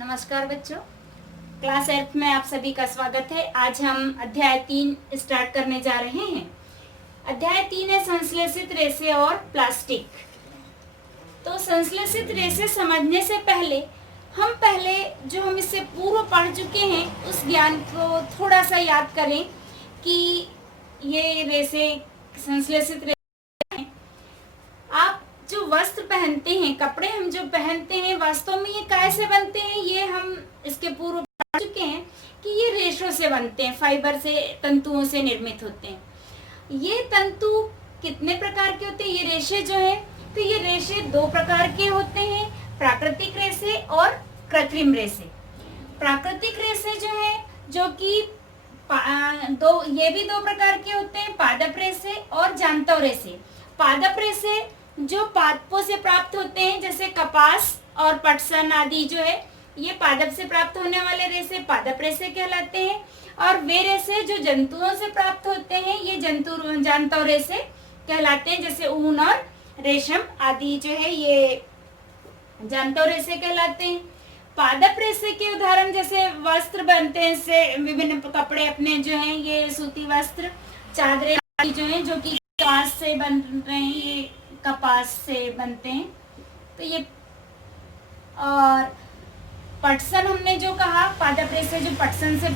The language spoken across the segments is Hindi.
नमस्कार बच्चों, क्लास 8 में आप सभी का स्वागत है। आज हम अध्याय 3 स्टार्ट करने जा रहे हैं। अध्याय 3 है संश्लेषित रेशे और प्लास्टिक। तो संश्लेषित रेशे समझने से पहले हम इससे पूर्व पढ़ चुके हैं उस ज्ञान को थोड़ा सा याद करें कि ये रेशे संश्लेषित रेशे हैं। आप जो वस्त्र पहनते हैं, कपड़े हम जो पहनते हैं, वास्तव में ये कैसे बनते हैं, ये हम इसके पूर्व पढ़ चुके हैं कि ये रेशों से बनते हैं, फाइबर से, तंतुओं से निर्मित होते हैं। ये तंतु कितने प्रकार के होते हैं? ये रेशे जो है, तो ये रेशे दो प्रकार के होते हैं, प्राकृतिक रेशे और कृत्रिम रेशे। प्राकृतिक रेशे जो है, जो कि ये भी दो प्रकार के होते हैं, पादप रेशे और जांतव रेशे। पादप रेशे जो पादपों से प्राप्त होते हैं, जैसे कपास और पटसन आदि जो है, ये पादप से प्राप्त होने वाले रेशे पादप रेशे कहलाते हैं। और वे रेशे जो जंतुओं से प्राप्त होते हैं, ये जांतव रेशे कहलाते हैं, जैसे ऊन और रेशम आदि जो है, ये जांतव रेशे कहलाते हैं। पादप रेशे के उदाहरण जैसे वस्त्र बनते हैं, इससे विभिन्न कपड़े अपने जो हैं, ये सूती वस्त्र, चादरें आदि जो हैं, जो कि कपास से बन रहे हैं, ये कपास से बनते हैं। तो ये और पटसन हमने जो कहा, पादप रेशे जो पटसन से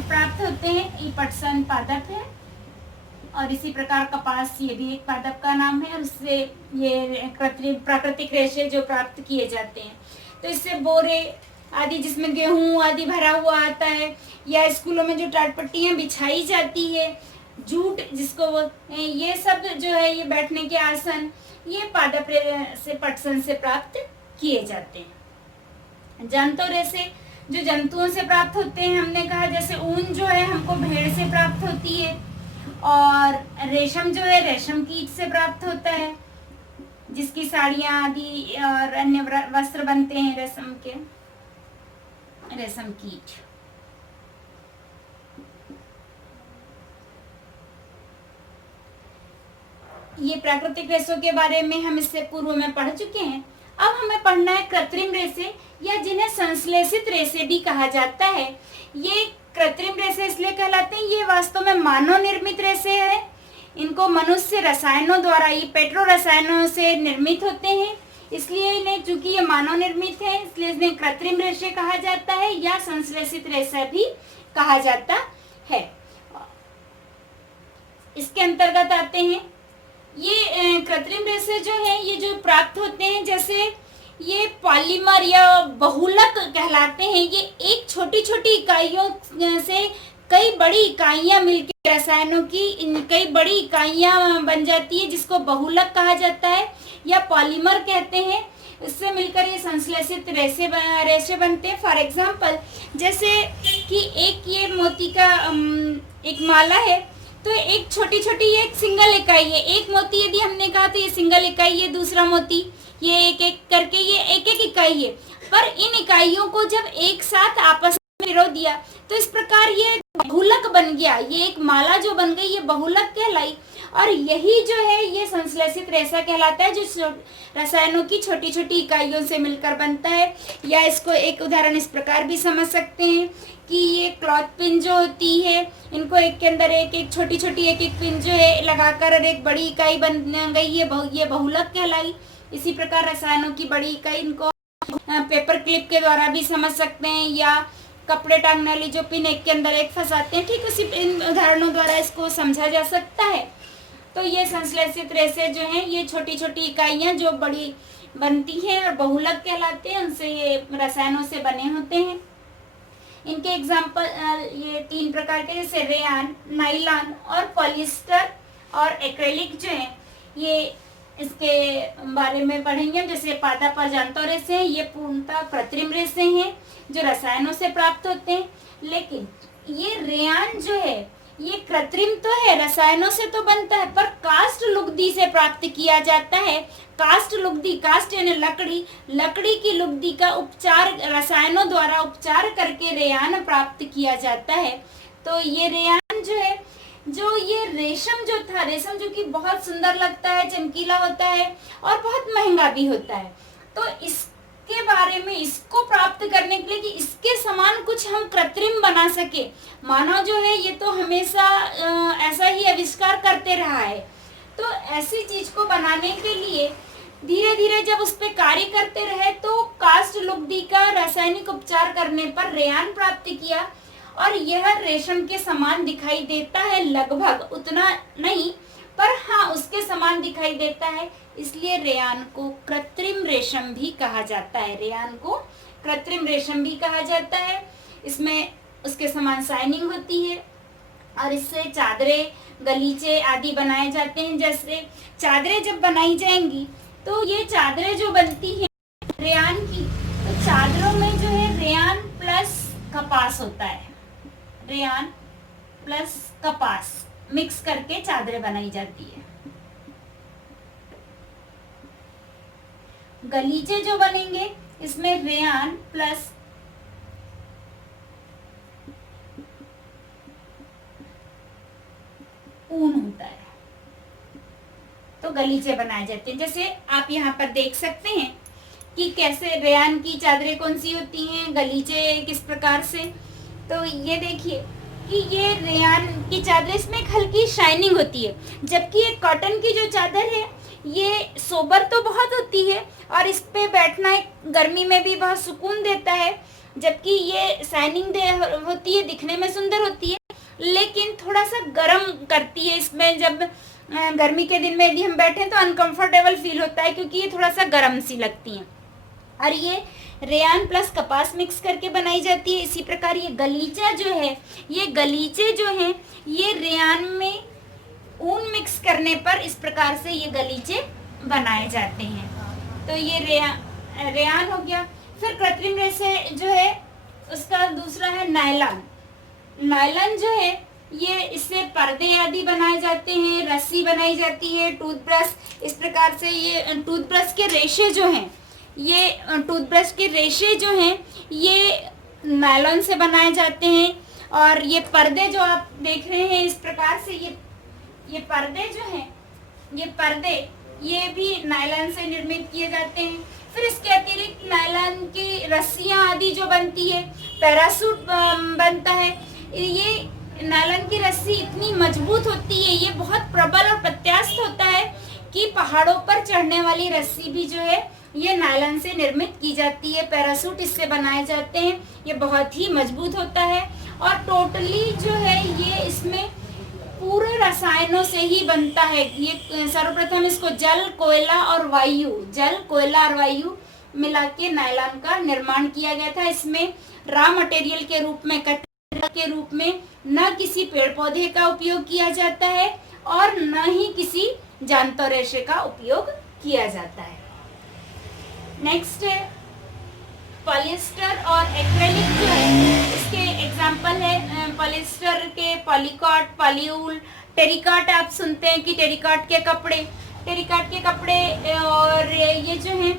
प्राप्त होते हैं, ये पटसन पादप है। और इसी प्रकार कपास, ये भी एक पादप का नाम है। और उससे ये प्राकृतिक रेशे जो प्राप्त किए जाते हैं, तो इससे बोरे आदि जिसमें गेहूं आदि भरा हुआ आता है, या स्कूलों में जो टाटपट्टियां बिछाई जाती है, जूट जिसको ये सब जो है, ये बैठने के आसन, ये पादप से पटसन से प्राप्त किए जाते हैं। जांतव रेशे जो जंतुओं से प्राप्त होते हैं, हमने कहा जैसे ऊन जो है हमको भेड़ से प्राप्त होती है, और रेशम जो है रेशम कीट से प्राप्त होता है, जिसकी साड़ियां आदि और अन्य वस्त्र बनते हैं रेशम के, रेशम कीट। ये प्राकृतिक रेशों के बारे में हम इससे पूर्व में पढ़ चुके हैं। अब हमें पढ़ना है कृत्रिम रेशे, या जिन्हें संश्लेषित रेशे भी कहा जाता है। ये कृत्रिम रेशे इसलिए कहलाते हैं, ये वास्तव में मानव निर्मित रेशे हैं। इनको मनुष्य रसायनों द्वारा, ये पेट्रो रसायनों से निर्मित होते हैं, इसलिए इन्हें, चूंकि ये मानव निर्मित है, इसलिए इन्हें कृत्रिम रेशे कहा जाता है, या संश्लेषित रेशे भी कहा जाता है। इसके अंतर्गत आते हैं ये कृत्रिम रेशे जो है, ये जो प्राप्त होते हैं, जैसे ये पॉलीमर या बहुलक कहलाते हैं। ये एक छोटी छोटी इकाइयों से कई बड़ी इकाइयां मिलकर रसायनों की कई बड़ी इकाइयां बन जाती है, जिसको बहुलक कहा जाता है या पॉलीमर कहते हैं। इससे मिलकर ये संश्लेषित रेशे बनते हैं। फॉर एग्जाम्पल, जैसे कि एक ये मोती का एक माला है, तो एक छोटी छोटी एक सिंगल इकाई है। एक मोती यदि हमने कहा तो ये सिंगल इकाई है, दूसरा मोती ये एक एक करके ये एक एक इकाई है। पर इन इकाइयों को जब एक साथ आपस में पिरो दिया, तो इस प्रकार ये बहुलक बन गया। ये एक माला जो बन गई, ये बहुलक कहलाई। और यही जो है, ये संश्लेषित रेशा कहलाता है, जो रसायनों की छोटी छोटी इकाइयों से मिलकर बनता है। या इसको एक उदाहरण इस प्रकार भी समझ सकते हैं कि ये क्लॉथ पिन जो होती है, इनको एक के अंदर एक एक छोटी छोटी एक एक पिन जो है लगाकर और एक बड़ी इकाई बन गई, ये बहुलक कहलाई। इसी प्रकार रसायनों की बड़ी इकाई, इनको पेपर क्लिप के द्वारा भी समझ सकते हैं, या कपड़े टांगने वाली जो पिन एक के अंदर एक फंसाते हैं, ठीक उसी इन उदाहरणों द्वारा इसको समझा जा सकता है। तो ये संश्लेषित रेशे जो हैं, ये छोटी छोटी इकाइयां जो बड़ी बनती हैं और बहुलक कहलाते हैं, उनसे ये रसायनों से बने होते हैं। इनके एग्जाम्पल ये तीन प्रकार के, जैसे रेयान, नाइलॉन और पॉलिएस्टर और एक्रेलिक जो है, ये इसके बारे में पढ़ेंगे। जैसे पादप और जांतव रेशे हैं, ये पूर्णतः कृत्रिम रेशे हैं जो रसायनों से प्राप्त होते हैं। लेकिन ये रेयान जो है, ये कृत्रिम तो है, रसायनों से तो बनता है, पर कास्ट लुगदी से प्राप्त किया जाता है। कास्ट लुगदी, कास्ट यानी लकड़ी, लकड़ी की लुगदी का उपचार, रसायनों द्वारा उपचार करके रेयान प्राप्त किया जाता है। तो ये रेयान जो है, जो ये रेशम जो था, रेशम जो कि बहुत सुंदर लगता है, चमकीला होता है और बहुत महंगा भी होता है। तो इसके बारे में, इसको प्राप्त करने निकले कि इसके समान कुछ हम कृत्रिम बना सके। मानव जो है ये तो हमेशा ऐसा ही आविष्कार करते रहा है, तो ऐसी चीज को बनाने के लिए धीरे धीरे जब उस पर कार्य करते रहे तो कास्ट लुगदी का रासायनिक उपचार करने पर रेयान प्राप्त किया, और यह रेशम के समान दिखाई देता है, लगभग उतना नहीं पर हाँ उसके समान दिखाई देता है, इसलिए रेयान को कृत्रिम रेशम भी कहा जाता है। रेयान को कृत्रिम रेशम भी कहा जाता है। इसमें उसके समान शाइनिंग होती है और इससे चादरें, गलीचे आदि बनाए जाते हैं। जैसे चादरें जब बनाई जाएंगी तो ये चादरें जो बनती हैं रेयान की, तो चादरों में जो है रेयान प्लस कपास होता है, रेयान प्लस कपास मिक्स करके चादरें बनाई जाती है। गलीचे जो बनेंगे इसमें रेयान प्लस ऊन होता है, तो गलीचे बनाए जाते हैं। जैसे आप यहाँ पर देख सकते हैं कि कैसे रेयान की चादरें कौन सी होती हैं, गलीचे किस प्रकार से। तो ये देखिए कि ये रेयान की चादर, इसमें एक हल्की शाइनिंग होती है, जबकि ये कॉटन की जो चादर है ये सोबर तो बहुत होती है और इस पे बैठना एक गर्मी में भी बहुत सुकून देता है, जबकि ये शाइनिंग होती है, दिखने में सुंदर होती है, लेकिन थोड़ा सा गर्म करती है। इसमें जब गर्मी के दिन में यदि हम बैठे तो अनकंफर्टेबल फील होता है, क्योंकि ये थोड़ा सा गर्म सी लगती हैं। और ये रेयान प्लस कपास मिक्स करके बनाई जाती है। इसी प्रकार ये गलीचा जो है, ये गलीचे जो हैं ये रेयान में ऊन मिक्स करने पर इस प्रकार से ये गलीचे बनाए जाते हैं। तो ये रेयान हो गया। फिर कृत्रिम रेशे जो है उसका दूसरा है नायलॉन। नायलॉन जो है ये इससे पर्दे आदि बनाए जाते हैं, रस्सी बनाई जाती है, टूथब्रश, इस प्रकार से ये टूथब्रश के रेशे जो हैं, ये टूथब्रश के रेशे जो हैं ये नायलॉन से बनाए जाते हैं। और ये पर्दे जो आप देख रहे हैं इस प्रकार से, ये पर्दे जो हैं, ये पर्दे ये भी नायलॉन से निर्मित किए जाते हैं। फिर इसके अतिरिक्त नायलॉन की रस्सियां आदि जो बनती है, पैरासूट बनता है। ये नायलॉन की रस्सी इतनी मजबूत होती है, ये बहुत प्रबल और प्रत्यास्थ होता है कि पहाड़ों पर चढ़ने वाली रस्सी भी जो है ये नायलॉन से निर्मित की जाती है। पैरासूट इससे बनाए जाते हैं, ये बहुत ही मजबूत होता है। और टोटली जो है ये इसमें पूरे रसायनों से ही बनता है। ये सर्वप्रथम इसको जल, कोयला और वायु मिला के नायलॉन का निर्माण किया गया था। इसमें रॉ मटेरियल के रूप में, कटर के रूप में न किसी पेड़ पौधे का उपयोग किया जाता है और न ही किसी जानवर रेशे का उपयोग किया जाता है। नेक्स्ट है पॉलिएस्टर और एक्रेलिक जो है, इसके एग्जाम्पल है पॉलिएस्टर के पॉलीकॉट, पॉलीवूल, टेरिकॉट। आप सुनते हैं कि टेरिकॉट के कपड़े और ये जो हैं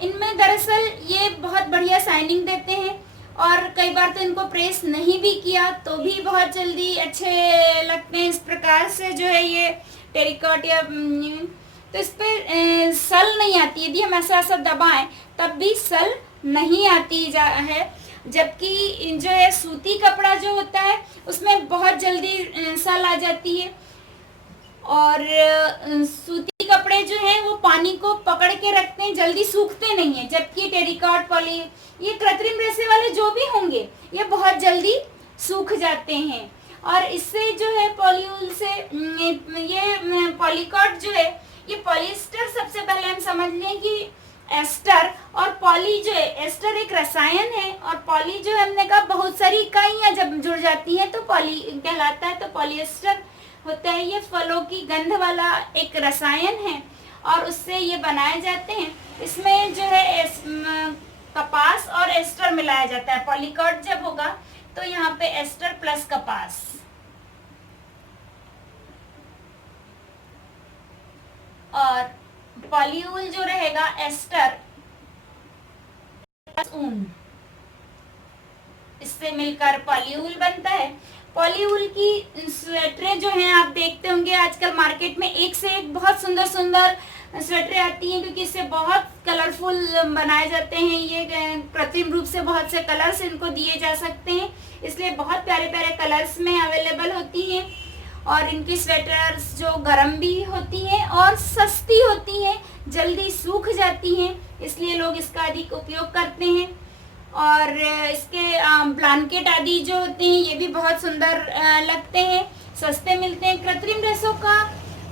इनमें दरअसल ये बहुत बढ़िया शाइनिंग देते हैं, और कई बार तो इनको प्रेस नहीं भी किया तो भी बहुत जल्दी अच्छे लगते हैं। इस प्रकार से जो है ये टेरिकॉट या तो इस पर सल नहीं आती, यदि हम ऐसा दबाएं तब भी सल नहीं आती है। जबकि जो है सूती कपड़ा जो होता है उसमें बहुत जल्दी सल आ जाती है, और सूती कपड़े जो हैं वो पानी को पकड़ के रखते हैं, जल्दी सूखते नहीं हैं। जबकि टेरिकॉट, पॉली, ये कृत्रिम रेशे वाले जो भी होंगे ये बहुत जल्दी सूख जाते हैं। और इससे जो है पॉलीवूल से ये पॉलीकॉट जो है, ये पॉलिएस्टर सबसे पहले हम समझ लें कि एस्टर और पॉली जो है, एस्टर एक रसायन है और पॉली जो है हमने कहा बहुत सारी इकाइयां जब जुड़ जाती हैं तो पॉली कहलाता है, तो पॉलिएस्टर होता है। ये फलों की गंध वाला एक रसायन है और उससे ये बनाए जाते हैं। इसमें जो है कपास और एस्टर मिलाया जाता है। पॉलीकॉट जब होगा तो यहाँ पे एस्टर प्लस कपास, और पॉलीवूल जो रहेगा एस्टर प्लस ऊन, इससे मिलकर पॉलीवूल बनता है। पॉलीवूल की स्वेटरें जो हैं आप देखते होंगे आजकल मार्केट में एक से एक बहुत सुंदर सुंदर स्वेटर आती हैं, क्योंकि इससे बहुत कलरफुल बनाए जाते हैं। ये कृत्रिम रूप से बहुत से कलर्स इनको दिए जा सकते हैं, इसलिए बहुत प्यारे प्यारे कलर्स में अवेलेबल होती हैं। और इनकी स्वेटर्स जो गर्म भी होती हैं और सस्ती होती हैं, जल्दी सूख जाती हैं, इसलिए लोग इसका अधिक उपयोग करते हैं। और इसके ब्लैंकेट आदि जो होते हैं ये भी बहुत सुंदर लगते हैं, सस्ते मिलते हैं। कृत्रिम रेशों का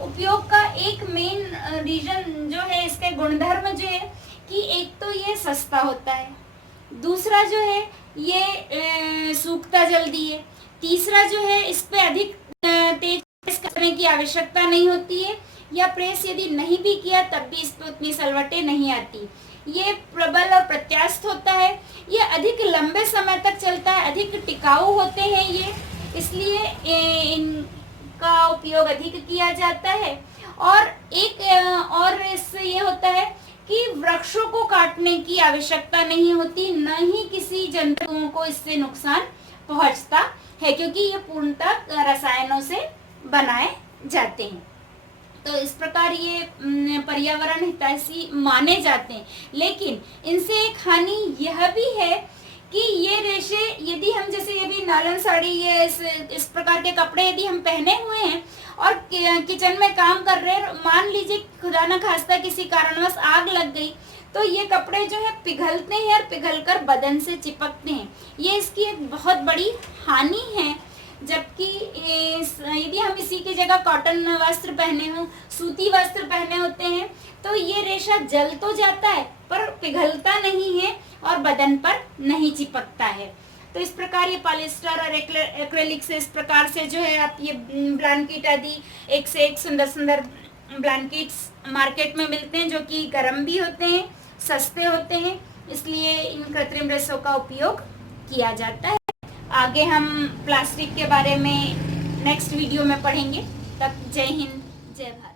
उपयोग का एक मेन रीजन जो है, इसके गुणधर्म जो है कि एक तो ये सस्ता होता है, दूसरा जो है ये सूखता जल्दी है, तीसरा जो है इस पे अधिक तेज प्रेस करने की आवश्यकता नहीं होती है, या प्रेस यदि नहीं भी किया तब भी इस पे उतनी सलवटें नहीं आती। ये प्रबल और प्रत्यास्थ होता है, ये अधिक लंबे समय तक चलता है, अधिक टिकाऊ होते हैं ये, इसलिए इनका उपयोग अधिक किया जाता है। और एक और इससे ये होता है कि वृक्षों को काटने की आवश्यकता नहीं होती, न ही किसी जंतुओं को इससे नुकसान पहुंचता है, क्योंकि ये पूर्णतः रसायनों से बनाए जाते हैं। तो इस प्रकार ये पर्यावरण हितैषी माने जाते हैं। लेकिन इनसे एक हानि यह भी है कि ये रेशे यदि हम, जैसे ये भी नायलॉन साड़ी, ये इस प्रकार के कपड़े यदि हम पहने हुए हैं और किचन में काम कर रहे हैं, मान लीजिए खुदा न खास्ता किसी कारणवश आग लग गई, तो ये कपड़े जो है पिघलते हैं और पिघलकर बदन से चिपकते हैं। ये इसकी एक बहुत बड़ी हानि है। जबकि यदि हम इसी की जगह कॉटन वस्त्र पहने हों, सूती वस्त्र पहने होते हैं, तो ये रेशा जल तो जाता है पर पिघलता नहीं है और बदन पर नहीं चिपकता है। तो इस प्रकार ये पॉलिएस्टर और एक्रेलिक से इस प्रकार से जो है आप ये ब्लैंकेट आदि एक से एक सुंदर सुंदर ब्लैंकेट्स मार्केट में मिलते हैं, जो कि गर्म भी होते हैं, सस्ते होते हैं, इसलिए इन कृत्रिम रेशों का उपयोग किया जाता है। आगे हम प्लास्टिक के बारे में नेक्स्ट वीडियो में पढ़ेंगे। तब जय हिंद, जय भारत।